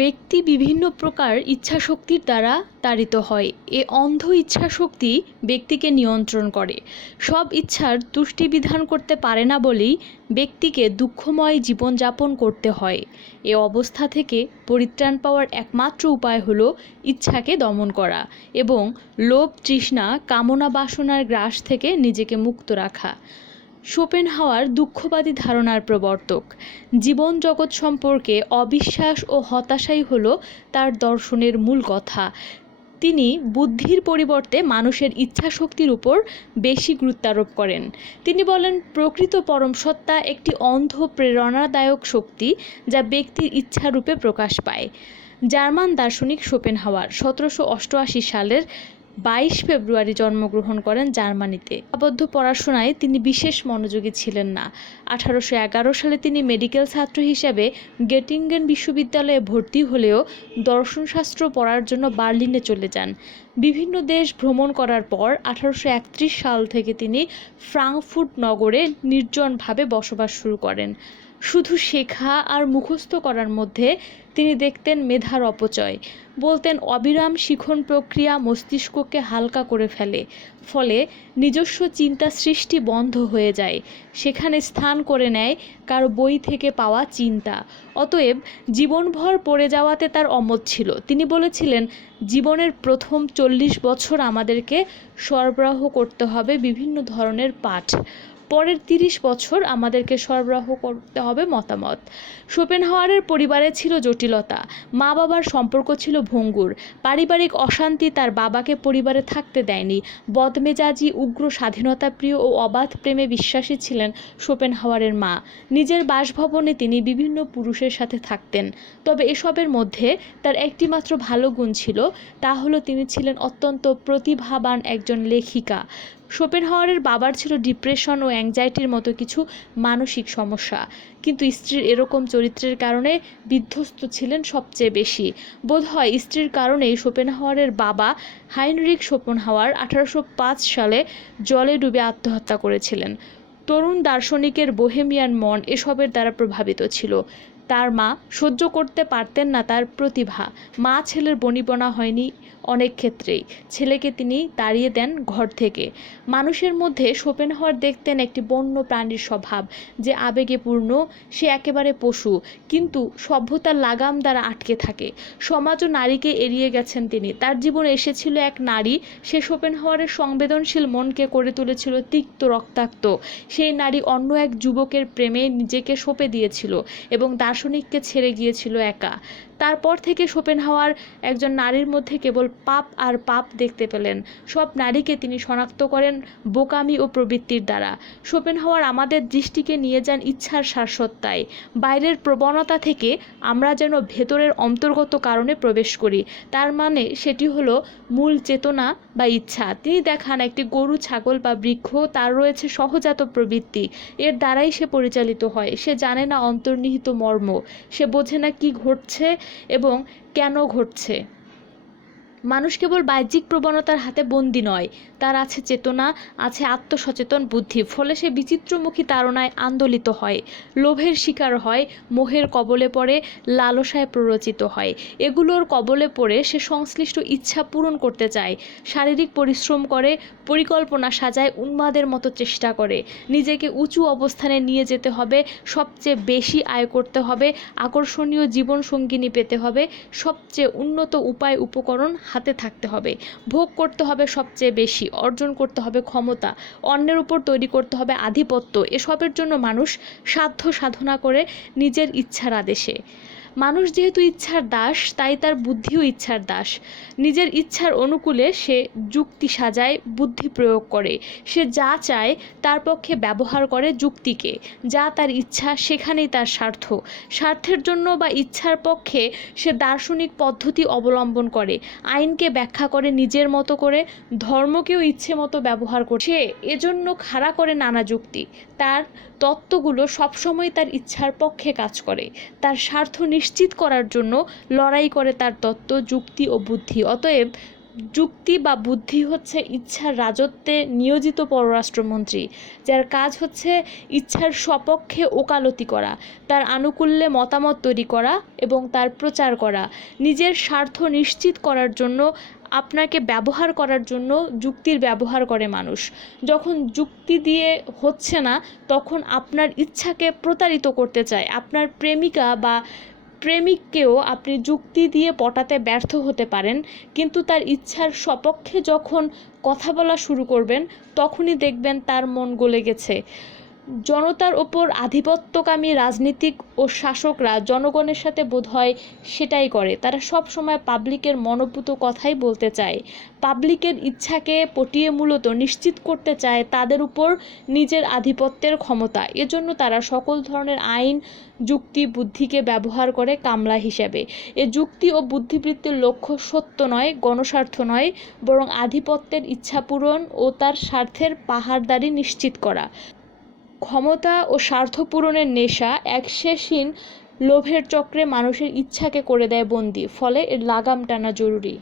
ব্যক্তি বিভিন্ন প্রকার ইচ্ছাশক্তির দ্বারা তাড়িত হয়। এ অন্ধ ইচ্ছাশক্তি ব্যক্তিকে নিয়ন্ত্রণ করে। সব ইচ্ছার তুষ্টি বিধান করতে পারে না বলেই ব্যক্তিকে দুঃখময় জীবনযাপন করতে হয়। এ অবস্থা থেকে পরিত্রাণ পাওয়ার একমাত্র উপায় হলো ইচ্ছাকে দমন করা এবং লোভ, তৃষ্ণা, কামনা, বাসনার গ্রাস থেকে নিজেকে মুক্ত রাখা। শোপেনহাওয়ার দুঃখবাদী ধারণার প্রবর্তক। জীবন জগৎ সম্পর্কে অবিশ্বাস ও হতাশাই হলো তার দর্শনের মূল কথা। তিনি বুদ্ধির পরিবর্তে মানুষের ইচ্ছাশক্তির উপর বেশি গুরুত্বারোপ করেন। তিনি বলেন, প্রকৃত পরম সত্তা একটি অন্ধ প্রেরণাদায়ক শক্তি যা ব্যক্তির ইচ্ছারূপে প্রকাশ পায়। জার্মান দার্শনিক শোপেনহাওয়ার 1788 সালের 22 ফেব্রুয়ারি জন্মগ্রহণ করেন জার্মানিতে। আবদ্ধ পড়াশোনায় তিনি বিশেষ মনোযোগী ছিলেন না। 1811 সালে তিনি মেডিকেল ছাত্র হিসেবে গেটিঙ্গেন বিশ্ববিদ্যালয়ে ভর্তি হলেও দর্শনশাস্ত্র পড়ার জন্য বার্লিনে চলে যান। বিভিন্ন দেশ ভ্রমণ করার পর 1831 সাল থেকে তিনি ফ্রাঙ্কফুর্ট নগরে নির্জনভাবে বসবাস শুরু করেন। শুধু শেখা আর মুখস্থ করার মধ্যে তিনি দেখতেন মেধার অপচয়। বলতেন, অবিরাম শিখন প্রক্রিয়া মস্তিষ্ককে হালকা করে ফেলে, ফলে নিজস্ব চিন্তা সৃষ্টি বন্ধ হয়ে যায়। সেখানে স্থান করে নেয় কারো বই থেকে পাওয়া চিন্তা। অতএব জীবনভর পড়ে যাওয়াতে তার অমত ছিল। তিনি বলেছিলেন, জীবনের প্রথম 40 বছর আমাদেরকে সরবরাহ করতে হবে বিভিন্ন ধরনের পাঠ, পরের 30 বছর আমাদেরকে সরবরাহ করতে হবে মতামত। শোপেনহাওয়ারের পরিবারে ছিল জটিলতা, মা বাবার সম্পর্ক ছিল ভঙ্গুর, পারিবারিক অশান্তি তার বাবাকে পরিবারে থাকতে দেয়নি। বদমেজাজি, উগ্র, স্বাধীনতাপ্রিয় ও অবাধ প্রেমে বিশ্বাসী ছিলেন শোপেনহাওয়ারের মা। নিজের বাসভবনে তিনি বিভিন্ন পুরুষের সাথে থাকতেন। তবে এসবের মধ্যে তার একটিমাত্র ভালো গুণ ছিল, তা হলো তিনি ছিলেন অত্যন্ত প্রতিভাবান একজন লেখিকা। শোপেনহাওয়ারের বাবার ছিল ডিপ্রেশন ও অ্যাংজাইটির মতো কিছু মানসিক সমস্যা, কিন্তু স্ত্রীর এরকম চরিত্রের কারণে বিধ্বস্ত ছিলেন সবচেয়ে বেশি। বোধহয় স্ত্রীর কারণেই শোপেনহাওয়ারের বাবা হাইনরিখ শোপেনহাওয়ার 1805 সালে জলে ডুবে আত্মহত্যা করেছিলেন। তরুণ দার্শনিকের বোহেমিয়ান মন এসবের দ্বারা প্রভাবিত ছিল। তার মা সহ্য করতে পারতেন না তার প্রতিভা। মা ছেলের বনিবনা হয়নি অনেক ক্ষেত্রেই। ছেলেকে তিনি তাড়িয়ে দেন ঘর থেকে। মানুষের মধ্যে শোপেনহাওয়ার দেখতেন একটি বন্য প্রাণীর স্বভাব, যে আবেগে পূর্ণ, সে একেবারে পশু, কিন্তু সভ্যতার লাগাম দ্বারা আটকে থাকে। সমাজ ও নারীকে এড়িয়ে গেছেন তিনি। তার জীবনে এসেছিল এক নারী, সে শোপেনহাওয়ারের সংবেদনশীল মনকে করে তুলেছিল তিক্ত, রক্তাক্ত। সেই নারী অন্য এক যুবকের প্রেমে নিজেকে সঁপে দিয়েছিল এবং দার্শনিককে ছেড়ে গিয়েছিল একা। তারপর থেকে শোপেনহাওয়ার একজন নারীর মধ্যে কেবল পাপ আর পাপ দেখতে পেলেন। সব নারীকে তিনি শনাক্ত করেন বোকামি ও প্রবৃত্তির দ্বারা। শোপেনহাওয়ার আমাদের দৃষ্টিকে নিয়ে যান ইচ্ছার সারসত্তায়। বাইরের প্রবণতা থেকে আমরা যেন ভেতরের অন্তর্গত কারণে প্রবেশ করি, তার মানে সেটি হলো মূল চেতনা বা ইচ্ছা। তিনি দেখান, একটি গরু, ছাগল বা বৃক্ষ, তার রয়েছে সহজাত প্রবৃত্তি। এর দ্বারাই সে পরিচালিত হয়। সে জানে না অন্তর্নিহিত মর্ম, সে বোঝে না কি ঘটছে এবং কেন ঘটছে। মানুষ কেবল বাহ্যিক প্রবণতার হাতে বন্দী নয়, তার আছে চেতনা, আছে আত্মসচেতন বুদ্ধি। ফলে সে বিচিত্রমুখী তাড়নায় আন্দোলিত হয়, লোভের শিকার হয়, মোহের কবলে পড়ে, লালসায় প্ররোচিত হয়। এগুলোর কবলে পড়ে সে সংশ্লিষ্ট ইচ্ছা পূরণ করতে চায়, শারীরিক পরিশ্রম করে, পরিকল্পনা সাজায়, উন্মাদের মতো চেষ্টা করে। নিজেকে উঁচু অবস্থানে নিয়ে যেতে হবে, সবচেয়ে বেশি আয় করতে হবে, আকর্ষণীয় জীবন সঙ্গিনী পেতে হবে, সবচেয়ে উন্নত উপায় উপকরণ হাতে থাকতে হবে, ভোগ করতে হবে সবচেয়ে বেশি, অর্জন করতে হবে ক্ষমতা, অন্যের উপর তৈরি করতে হবে আধিপত্য। এসবের জন্য মানুষ সাধ্য সাধনা করে নিজের ইচ্ছার আদেশে। মানুষ যেহেতু ইচ্ছার দাস, তাই তার বুদ্ধিও ইচ্ছার দাস। নিজের ইচ্ছার অনুকূলে সে যুক্তি সাজায়, বুদ্ধি প্রয়োগ করে। সে যা চায় তার পক্ষে ব্যবহার করে যুক্তিকে। যা তার ইচ্ছা, সেখানেই তার স্বার্থ। স্বার্থের জন্য বা ইচ্ছার পক্ষে সে দার্শনিক পদ্ধতি অবলম্বন করে, আইনকে ব্যাখ্যা করে নিজের মতো করে, ধর্মকেও ইচ্ছে মতো ব্যবহার করে। সে এজন্য খাড়া করে নানা যুক্তি। তার তত্ত্বগুলো সবসময় তার ইচ্ছার পক্ষে কাজ করে। তার স্বার্থ নিশ্চিত করার জন্য লড়াই করে তার তত্ত্ব, যুক্তি ও বুদ্ধি। অতএব যুক্তি বা বুদ্ধি হচ্ছে ইচ্ছার রাজত্বে নিয়োজিত পররাষ্ট্রমন্ত্রী, যার কাজ হচ্ছে ইচ্ছার সপক্ষে ওকালতি করা, তার আনুকূল্যে মতামত তৈরি করা এবং তার প্রচার করা। নিজের স্বার্থ নিশ্চিত করার জন্য, আপনাকে ব্যবহার করার জন্য যুক্তির ব্যবহার করে মানুষ। যখন যুক্তি দিয়ে হচ্ছে না, তখন আপনার ইচ্ছাকে প্রতারিত করতে চায়। আপনার প্রেমিকা বা প্রেমিককেও আপনি যুক্তি দিয়ে পটাতে ব্যর্থ হতে পারেন, কিন্তু তার ইচ্ছার সপক্ষে যখন কথা বলা শুরু করবেন, তখনই দেখবেন তার মন গলে গেছে। জনতার ওপর আধিপত্যকামী রাজনীতিক ও শাসকরা জনগণের সাথে বোধহয় সেটাই করে। তারা সব সময় পাবলিকের মনোপুত কথাই বলতে চায়, পাবলিকের ইচ্ছাকে পটিয়ে মূলত নিশ্চিত করতে চায় তাদের উপর নিজের আধিপত্যের ক্ষমতা। এজন্য তারা সকল ধরনের আইন, যুক্তি, বুদ্ধিকে ব্যবহার করে কামলা হিসেবে। এ যুক্তি ও বুদ্ধিবৃত্তির লক্ষ্য সত্য নয়, গণস্বার্থ নয়, বরং আধিপত্যের ইচ্ছা পূরণ ও তার স্বার্থের পাহাড়দারি নিশ্চিত করা। ক্ষমতা ও স্বার্থ পূরণের নেশা এক শেষহীন লোভের চক্রে মানুষের ইচ্ছাকে করে দেয় বন্দী, ফলে এর লাগাম টানা জরুরি।